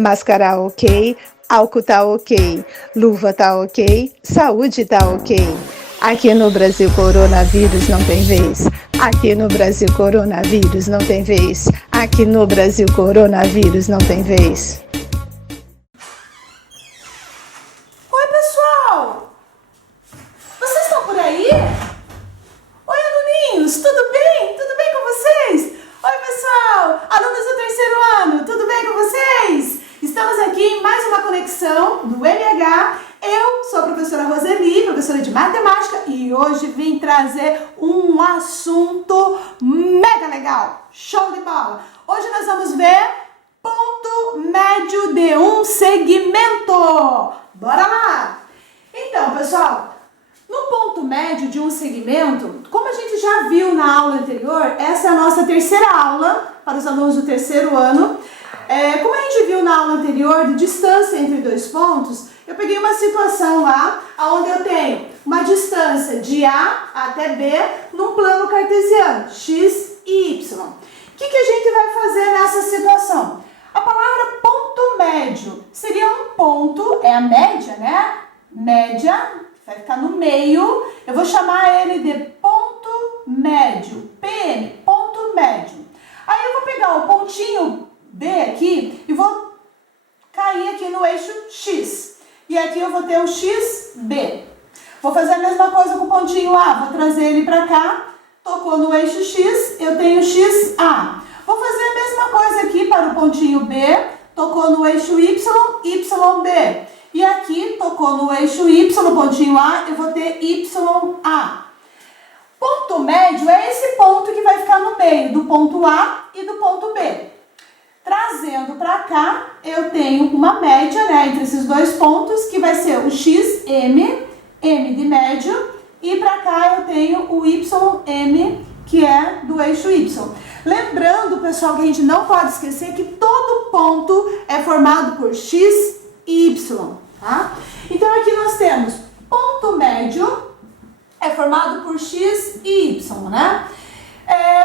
Máscara ok, álcool tá ok, luva tá ok, saúde tá ok. Aqui no Brasil, coronavírus não tem vez. Aqui no Brasil, coronavírus não tem vez. Aqui no Brasil, coronavírus não tem vez. Oi, pessoal! Vocês estão por aí? Oi, aluninhos, tudo bem? Tudo bem com vocês? Oi, pessoal! Alunos do terceiro ano, tudo bem com vocês? Estamos aqui em mais uma conexão do MH. Eu sou a professora Roseli, professora de matemática, e hoje vim trazer um assunto mega legal. Show de bola! Hoje nós vamos ver ponto médio de um segmento. Bora lá! Então, pessoal, no ponto médio de um segmento, como a gente já viu na aula anterior, essa é a nossa terceira aula para os alunos do terceiro ano. Como a gente viu na aula anterior de distância entre dois pontos, eu peguei uma situação lá, onde eu tenho uma distância de A até B num plano cartesiano, x e y. O que a gente vai fazer nessa situação? A palavra ponto médio seria um ponto, é a média, né? Média, vai ficar no meio. Eu vou chamar ele de ponto médio, PM, ponto médio. Aí eu vou pegar o pontinho B aqui e vou cair aqui no eixo X. E aqui eu vou ter o XB. Vou fazer a mesma coisa com o pontinho A, vou trazer ele para cá. Tocou no eixo X, eu tenho XA. Vou fazer a mesma coisa aqui para o pontinho B, tocou no eixo Y, YB. E aqui, tocou no eixo Y, pontinho A, eu vou ter YA. Ponto médio é esse ponto que vai ficar no meio do ponto A e do ponto B. Trazendo para cá, eu tenho uma média, né, entre esses dois pontos, que vai ser o XM, M de médio, e para cá eu tenho o YM, que é do eixo Y. Lembrando, pessoal, que a gente não pode esquecer que todo ponto é formado por X e Y, tá? Então aqui nós temos ponto médio, é formado por X e Y, né?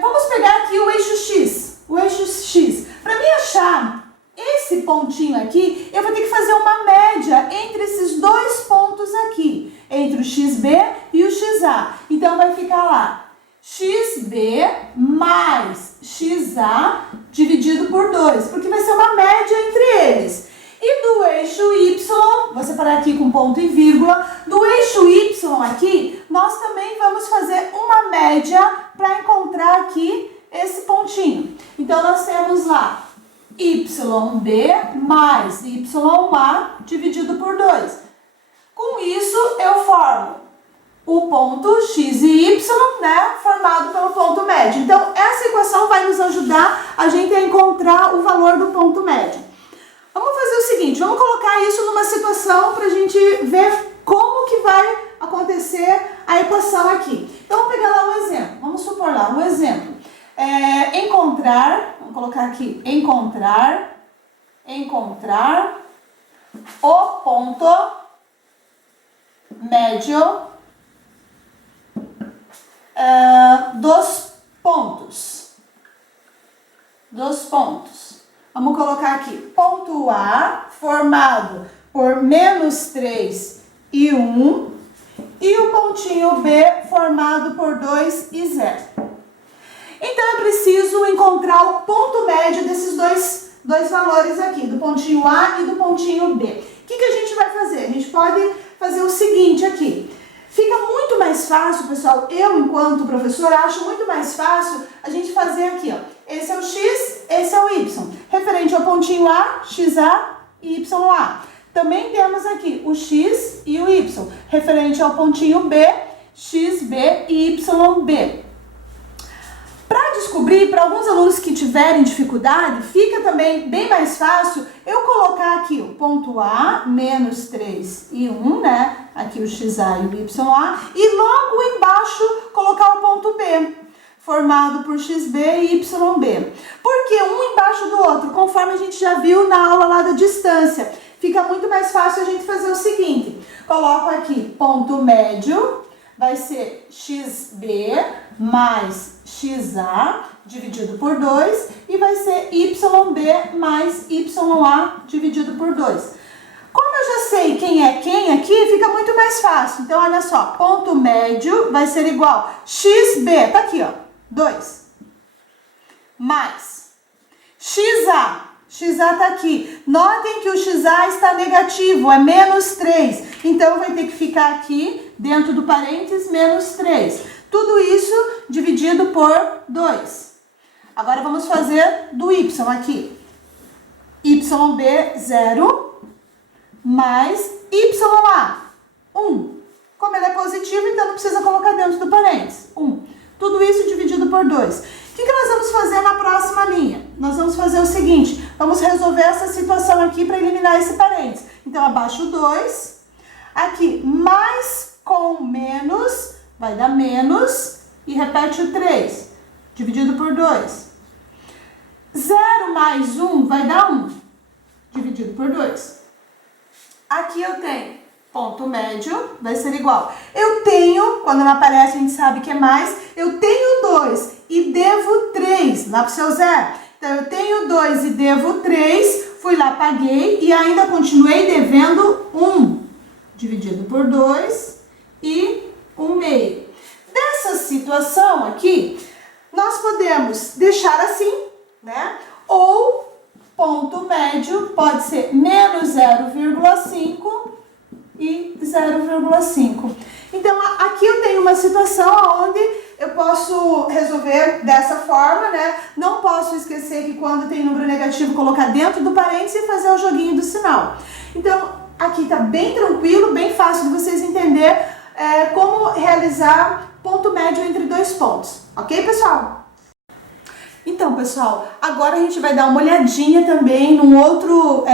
Vamos pegar aqui o eixo X, Para mim achar esse pontinho aqui, eu vou ter que fazer uma média entre esses dois pontos aqui, entre o XB e o XA. Então vai ficar lá XB mais XA dividido por 2, porque vai ser uma média entre eles. E do eixo Y, vou separar aqui com ponto e vírgula, do eixo Y aqui, nós também vamos fazer uma média para encontrar aqui esse pontinho. Então nós temos lá YB mais YA dividido por 2. Com isso eu formo o ponto X e Y, né, formado pelo ponto médio. Então, essa equação vai nos ajudar a gente a encontrar o valor do ponto médio. Vamos fazer o seguinte, vamos colocar isso numa situação para a gente ver como que vai acontecer a equação aqui. Então, vamos pegar lá um exemplo. Vamos supor lá um exemplo. Vamos colocar aqui, encontrar o ponto médio dos pontos. Vamos colocar aqui, ponto A formado por menos 3 e 1 e o pontinho B formado por 2 e 0. Então eu preciso encontrar o ponto médio desses dois valores aqui, do pontinho A e do pontinho B. O que a gente vai fazer? A gente pode fazer o seguinte aqui. Fica muito mais fácil, pessoal, eu enquanto professora acho muito mais fácil a gente fazer aqui, ó. Esse é o X, esse é o Y. Referente ao pontinho A, XA e YA. Também temos aqui o X e o Y. Referente ao pontinho B, XB e YB. Para descobrir, para alguns alunos que tiverem dificuldade, fica também bem mais fácil eu colocar aqui o ponto A, menos 3 e 1, né? Aqui o XA e o YA. E logo embaixo colocar o ponto B, formado por XB e YB. Por que um embaixo do outro? Conforme a gente já viu na aula lá da distância. Fica muito mais fácil a gente fazer o seguinte. Coloco aqui ponto médio vai ser xb mais xa dividido por 2 e vai ser yb mais ya dividido por 2. Como eu já sei quem é quem aqui, fica muito mais fácil. Então, olha só, ponto médio vai ser igual xb, tá aqui, ó, 2, mais xa tá aqui. Notem que o xa está negativo, é menos 3. Então, vai ter que ficar aqui, dentro do parênteses, menos 3. Tudo isso dividido por 2. Agora, vamos fazer do y aqui. YB, 0, mais YA, 1. Como ele é positivo, então não precisa colocar dentro do parênteses. 1. Tudo isso dividido por 2. O que nós vamos fazer na próxima linha? Nós vamos fazer o seguinte, vamos resolver essa situação aqui para eliminar esse parênteses. Então, abaixo o 2, aqui mais com menos, vai dar menos, e repete o 3, dividido por 2. 0 mais 1 vai dar 1, dividido por 2. Aqui eu tenho ponto médio, vai ser igual. Eu tenho, quando não aparece a gente sabe que é mais, eu tenho 2 e devo 3, lá pro seu zero. Então, eu tenho 2 e devo 3, fui lá, paguei e ainda continuei devendo 1, dividido por 2 e 1/2. Dessa situação aqui, nós podemos deixar assim, né? Ou ponto médio pode ser menos 0,5 e 0,5. Então, aqui eu tenho uma situação onde eu posso resolver dessa forma, né? Não posso esquecer que quando tem número negativo, colocar dentro do parênteses e fazer o joguinho do sinal. Então, aqui tá bem tranquilo, bem fácil de vocês entenderem como realizar ponto médio entre dois pontos. Ok, pessoal? Então, pessoal, agora a gente vai dar uma olhadinha também num outro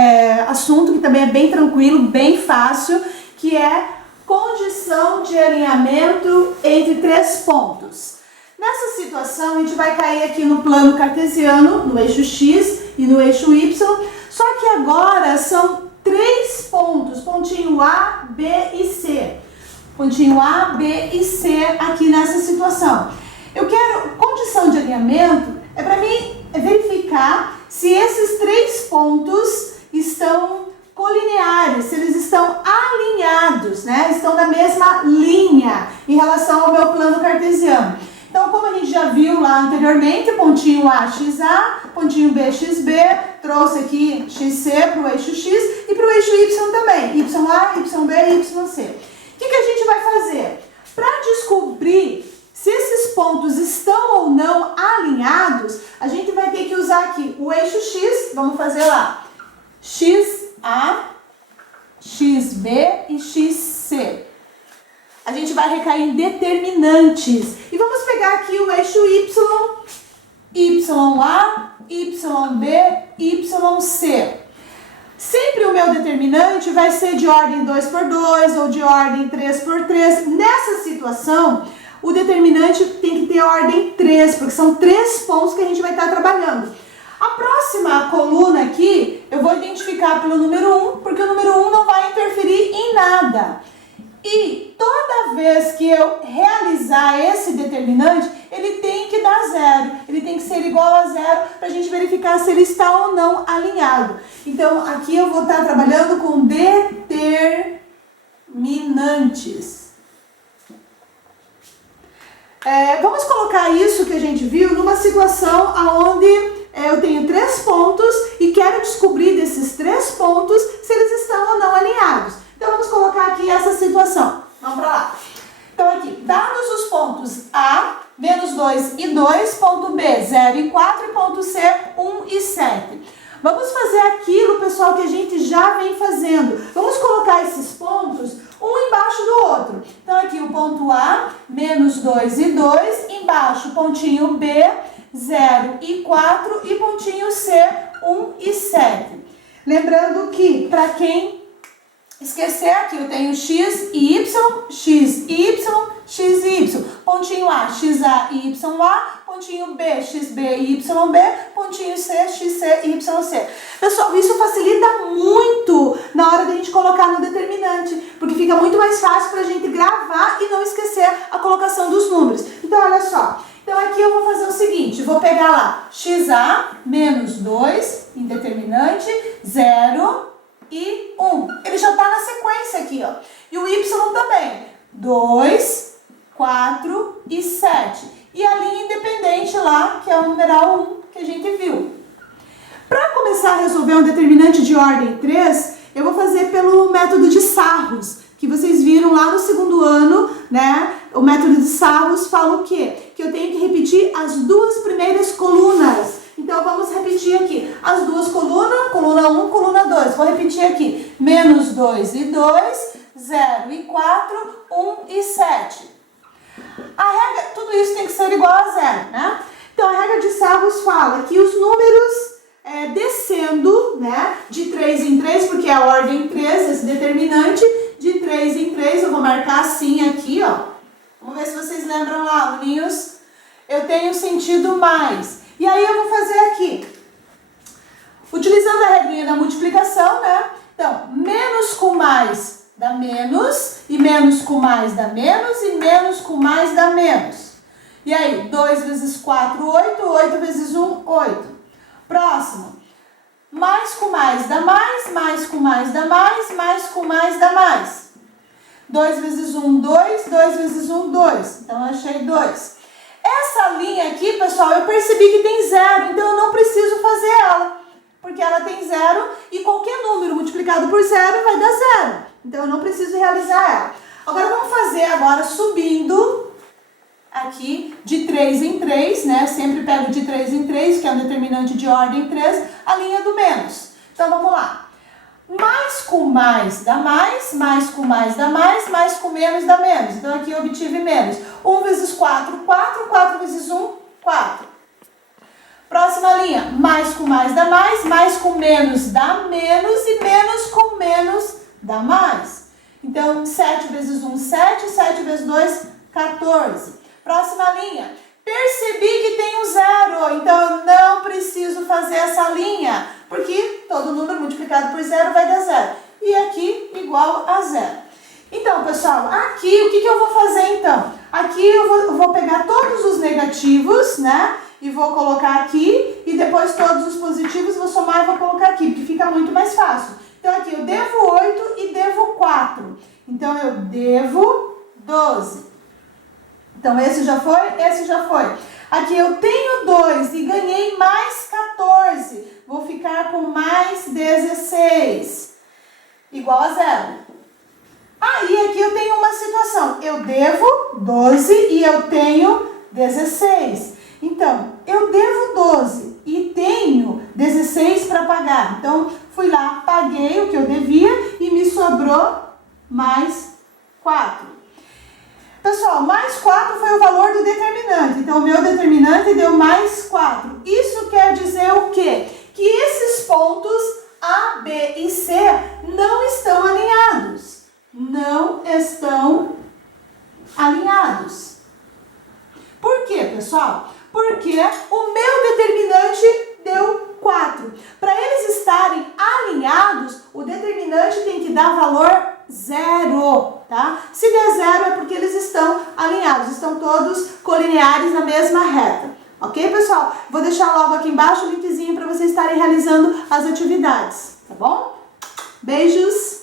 assunto que também é bem tranquilo, bem fácil, que é condição de alinhamento entre três pontos. Nessa situação, a gente vai cair aqui no plano cartesiano, no eixo X e no eixo Y, só que agora são três pontos, pontinho A, B e C. Pontinho A, B e C aqui nessa situação. Eu quero, condição de alinhamento, para mim verificar se esses três pontos estão colineares, se eles estão alinhados, né? Estão na mesma linha em relação ao meu plano cartesiano. Então, como a gente já viu lá anteriormente, pontinho A, XA, pontinho B, XB, trouxe aqui XC para o eixo X e para o eixo Y também, YA, YB e YC. O que a gente vai fazer? Para descobrir se esses pontos estão ou não alinhados, a gente vai ter que usar aqui o eixo X, vamos fazer lá, XA, XB e XC. A gente vai recair em determinantes. E vamos pegar aqui o eixo Y, YA, YB, YC. Sempre o meu determinante vai ser de ordem 2x2 ou de ordem 3x3. Nessa situação, o determinante tem que ter ordem 3, porque são 3 pontos que a gente vai estar trabalhando. A próxima coluna aqui, eu vou identificar pelo número 1, porque o número 1 não vai interferir em nada. E toda vez que eu realizar esse determinante, ele tem que dar 0. Ele tem que ser igual a 0 para a gente verificar se ele está ou não alinhado. Então, aqui eu vou estar trabalhando com determinantes. Vamos colocar isso que a gente viu numa situação onde eu tenho 3 pontos e quero descobrir desses 3 pontos se eles estão ou não alinhados. Então, vamos colocar aqui essa situação. Vamos para lá. Então, aqui, dados os pontos A, menos 2 e 2, ponto B, 0 e 4, e ponto C, 1 e 7. Vamos fazer aquilo, pessoal, que a gente já vem fazendo. Vamos colocar esses pontos um embaixo do outro. Então, aqui o ponto A, menos 2 e 2, embaixo, pontinho B, 0 e 4, e pontinho C, 1 e 7. Lembrando que, para quem esquecer, aqui eu tenho X e Y, x e y. Pontinho A, xa, ya, pontinho B, xb, yb, pontinho C, xc, yc. Pessoal, isso facilita muito na hora de a gente colocar no determinante, porque fica muito mais fácil para a gente gravar e não esquecer a colocação dos números. Então, olha só. Então, aqui eu vou fazer o seguinte, vou pegar lá xa menos 2, em determinante, 0 e 1. Ele já está na sequência aqui, ó. E o y também. 2, 4 e 7. E a linha independente lá, que é o numeral 1, que a gente viu. Para começar a resolver um determinante de ordem 3, eu vou fazer pelo método de Sarros, que vocês viram lá no segundo ano, né? O método de Sarros fala o quê? Que eu tenho que repetir as duas primeiras colunas. Então, vamos repetir aqui. As duas colunas, coluna 1, coluna 2. Vou repetir aqui. Menos 2 e 2, 0 e 4, 1 e 7. A regra, tudo isso tem que ser igual a 0, né? Então, a regra de Sarros fala que os números descendo, né, de 3 em 3, porque é a ordem 3, esse determinante, de 3 em 3, eu vou marcar assim aqui, ó. Vamos ver se vocês lembram lá, aluninhos. Eu tenho sentido mais. E aí eu vou fazer aqui, utilizando a regrinha da multiplicação, né? Então, menos com mais dá menos, e menos com mais dá menos, e menos com mais dá menos. E aí, 2 vezes 4, 8, 8 vezes 1, 8. Próximo, mais com mais dá mais com mais dá mais com mais dá mais. 2 vezes 1, 2, 2 vezes 1, 2. Então, eu achei 2. Essa linha aqui, pessoal, eu percebi que tem 0, então eu não preciso fazer ela, porque ela tem 0 e qualquer número multiplicado por 0 vai dar 0. Então, eu não preciso realizar ela. Agora, vamos fazer agora subindo aqui de 3 em 3, né? Sempre pego de 3 em 3, que é um determinante de ordem 3, a linha do menos. Então, vamos lá. Mais com mais dá mais com mais dá mais com menos dá menos. Então, aqui eu obtive menos. 1 vezes 4, 4, 4 vezes 1, 4. Próxima linha, mais com mais dá mais com menos dá menos e menos com menos dá mais. Então, 7 vezes 1, 7, 7 vezes 2, 14. Próxima linha, percebi que tem um 0, então eu não preciso fazer essa linha, porque todo número multiplicado por 0 vai dar 0. E aqui, igual a 0. Então, pessoal, aqui, o que eu vou fazer então? Aqui eu vou pegar todos os negativos, né? E vou colocar aqui, e depois todos os positivos vou somar e vou colocar aqui, porque fica muito mais fácil. Então, aqui eu devo 8 e devo 4. Então, eu devo 12. Então, esse já foi, esse já foi. Aqui eu tenho 2 e ganhei mais 14. Vou ficar com mais 16. Igual a 0. Aí, aqui eu tenho uma situação. Eu devo 12 e eu tenho 16. Então, eu devo 12 e tenho 16 para pagar. Então, fui lá, paguei o que eu devia e me sobrou mais 4. Pessoal, mais 4 foi o valor do determinante. Então, o meu determinante deu mais 4. Isso quer dizer o quê? Que esses pontos A, B e C não estão alinhados. Não estão alinhados. Por quê, pessoal? Porque o meu determinante deu 4. Para eles estarem alinhados, o determinante tem que dar valor 0, tá? Se der 0 é porque eles estão alinhados, estão todos colineares na mesma reta. Ok, pessoal? Vou deixar logo aqui embaixo o linkzinho para vocês estarem realizando as atividades, tá bom? Beijos!